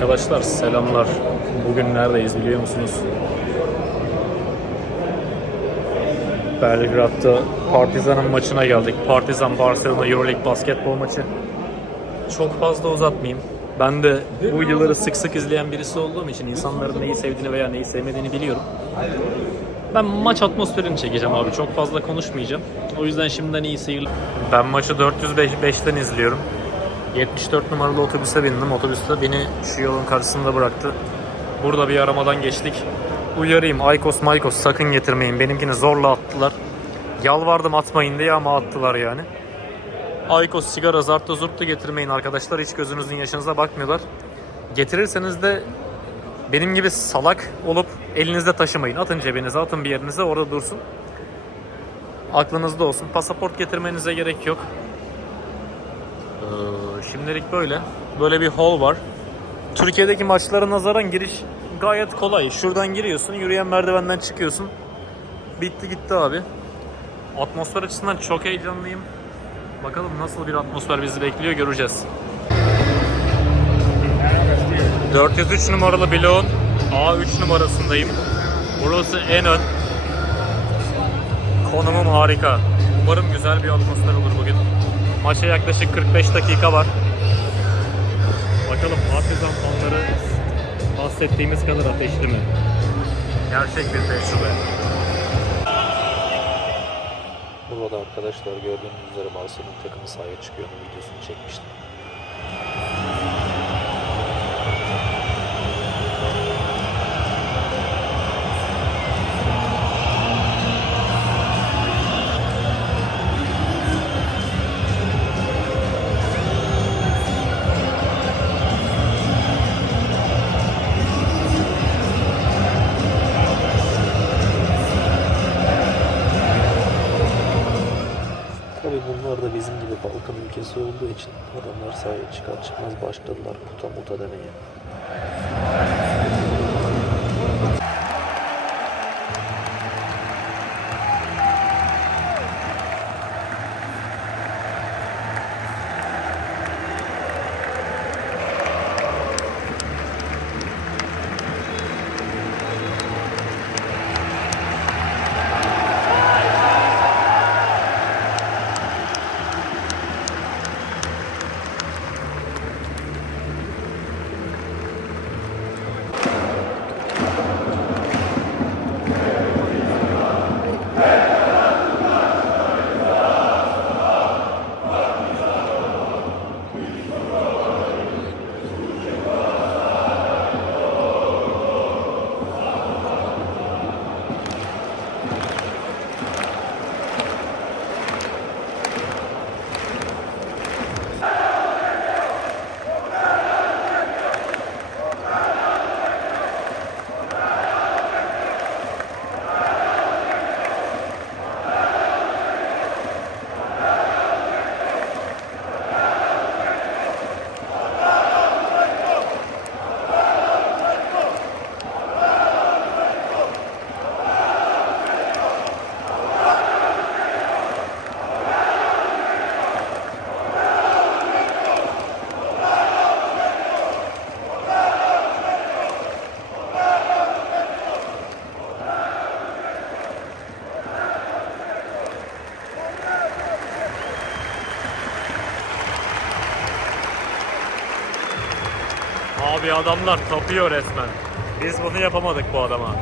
Arkadaşlar selamlar. Bugün neredeyiz biliyor musunuz? Belgrad'da Partizan'ın maçına geldik. Partizan Barcelona Euroleague basketbol maçı. Çok fazla uzatmayayım. Ben de bu yılları sık sık izleyen birisi olduğum için insanların neyi sevdiğini veya neyi sevmediğini biliyorum. Ben maç atmosferini çekeceğim abi. Çok fazla konuşmayacağım. O yüzden şimdiden iyi seyirler. Ben maçı 405'ten izliyorum. 74 numaralı otobüse bindim. Otobüste beni şu yolun karşısında bıraktı. Burada bir aramadan geçtik. Uyarayım Aykos Maykos sakın getirmeyin. Benimkini zorla attılar. Yalvardım atmayın diye ama attılar yani. Aykos sigara zartta zurtta getirmeyin arkadaşlar. Hiç gözünüzün yaşınıza bakmıyorlar. Getirirseniz de benim gibi salak olup elinizde taşımayın. Atın cebinize, atın bir yerinize orada dursun. Aklınızda olsun. Pasaport getirmenize gerek yok. Ee, şimdilik böyle. Böyle bir hall var. Türkiye'deki maçlara nazaran giriş gayet kolay. Şuradan giriyorsun, yürüyen merdivenden çıkıyorsun. Bitti gitti abi. Atmosfer açısından çok heyecanlıyım. Bakalım nasıl bir atmosfer bizi bekliyor göreceğiz. 403 numaralı bloğun A3 numarasındayım. Burası en ön. Konumum harika. Umarım güzel bir atmosfer olur bugün. Maça yaklaşık 45 dakika var. Bakalım Partizan fanları bahsettiğimiz kadar ateşli mi? Gerçek bir tecrübe. Burada arkadaşlar gördüğünüz üzere Barcelona takımı sahaya çıkıyor. Videosunu çekmiştim. Balkan ülkesi olduğu için adamlar sahaya çıkar çıkmaz başladılar puta muta demeye. Adamlar tapıyor resmen. Biz bunu yapamadık bu adama.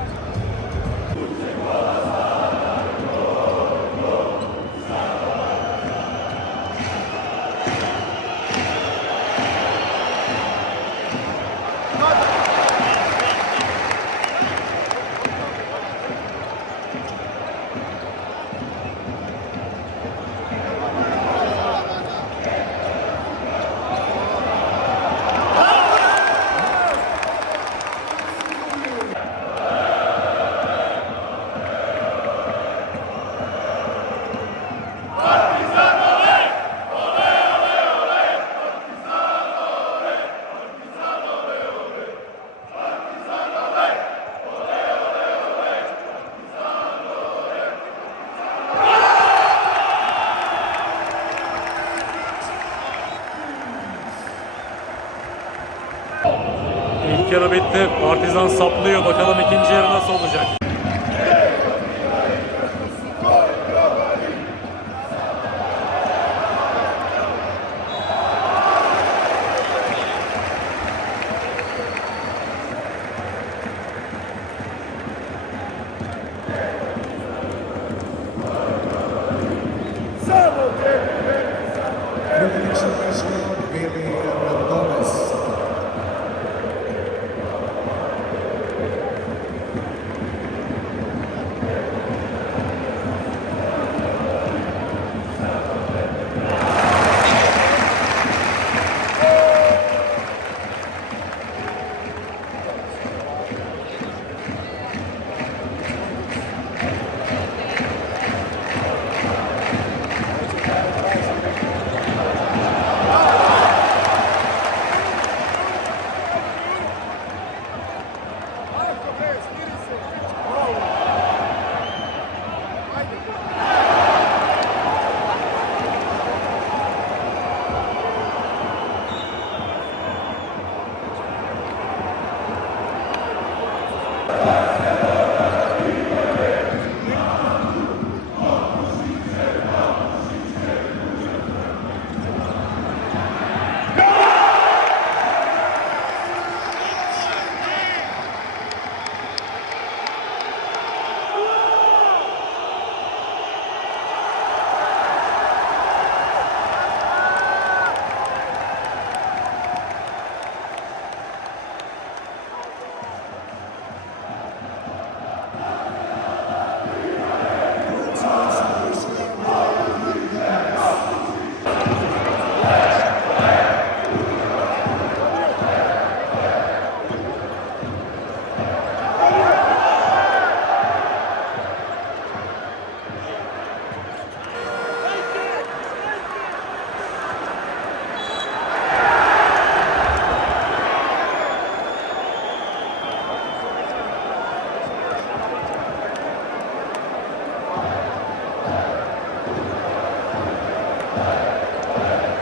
İlk yarı. Partizan saplıyor. Bakalım ikinci yarı nasıl olacak?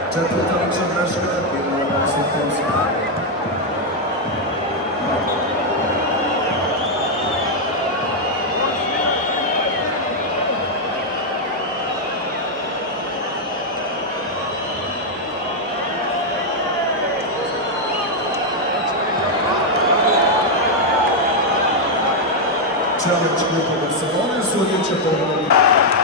Interpretado international in the Constitution. Challenge Grupo Barcelona, Surya Chapolani.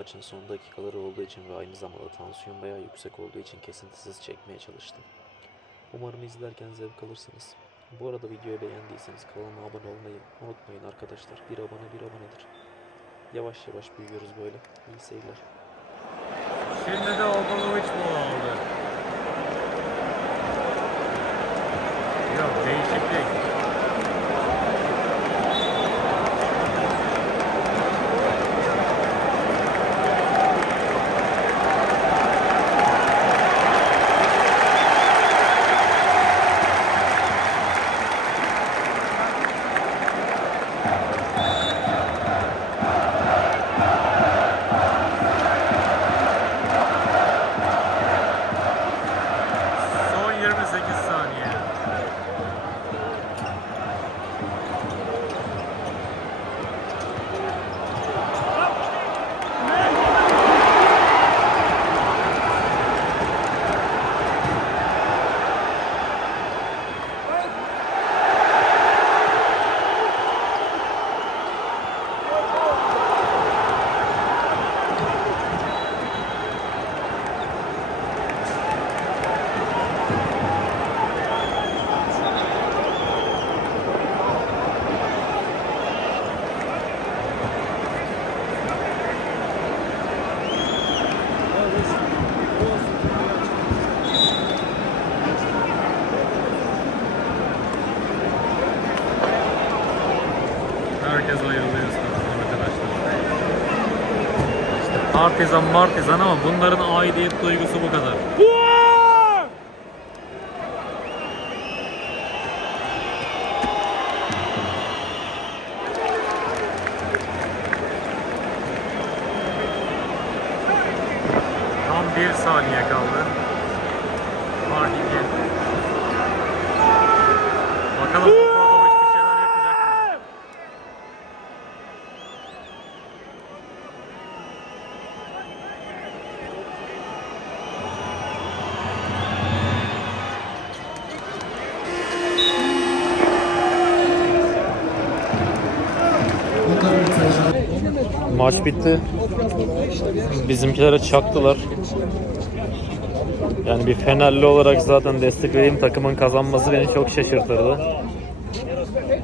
Maçın son dakikaları olduğu için ve aynı zamanda tansiyon bayağı yüksek olduğu için kesintisiz çekmeye çalıştım. Umarım izlerken zevk alırsınız. Bu arada videoyu beğendiyseniz kanalıma abone olmayı unutmayın arkadaşlar. Bir abone bir abonedir. Yavaş yavaş büyüyoruz böyle. İyi seyirler. Şimdi de Obradoviç mi oldu? Yok değişiklik. Partizan martizan ama bunların aidiyet duygusu bu kadar. Tam bir saniye kaldı. Fark iki. Bakalım Popovic bir şeyler yapacak mı? Bunlar bir tercih. Maç bitti. Bizimkilere çaktılar. Yani bir Fenerli olarak zaten destek vereyim takımın kazanması beni çok şaşırtırdı.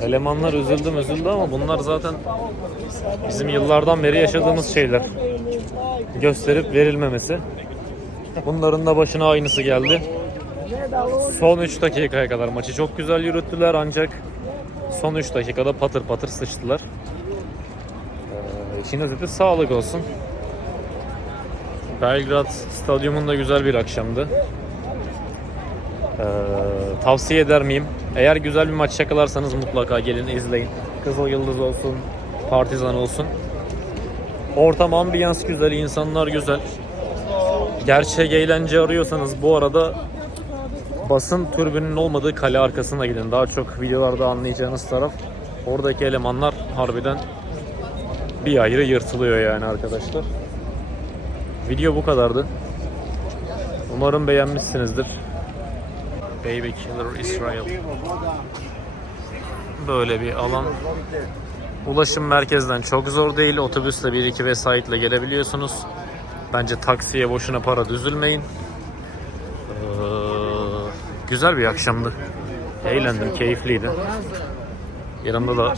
Elemanlar üzüldüm üzüldü ama bunlar zaten bizim yıllardan beri yaşadığımız şeyler. Gösterip verilmemesi. Bunların da başına aynısı geldi. Son 3 dakikaya kadar maçı çok güzel yürüttüler ancak son 3 dakikada patır patır sıçtılar. İşin özeti sağlık olsun. Belgrad stadyumunda güzel bir akşamdı. Ee, tavsiye eder miyim? Eğer güzel bir maç yakalarsanız mutlaka gelin izleyin. Kızıl Yıldız olsun, Partizan olsun. Ortam, ambiyans güzel, insanlar güzel. Gerçek eğlence arıyorsanız bu arada basın türbünün olmadığı kale arkasına gidin. Daha çok videolarda anlayacağınız taraf. Oradaki elemanlar harbiden bir ayrı yırtılıyor yani arkadaşlar. Video bu kadardı. Umarım beğenmişsinizdir. Baby Killer Israel. Böyle bir alan. Ulaşım merkezden çok zor değil. Otobüsle 1-2 vesaitle gelebiliyorsunuz. Bence taksiye boşuna para düzülmeyin. Ee, güzel bir akşamdı. Eğlendim, keyifliydi. Yanımda da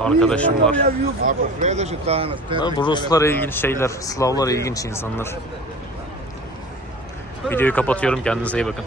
arkadaşım var. Bu Ruslar ilginç şeyler, Slavlar ilginç insanlar. Videoyu kapatıyorum. Kendinize iyi bakın.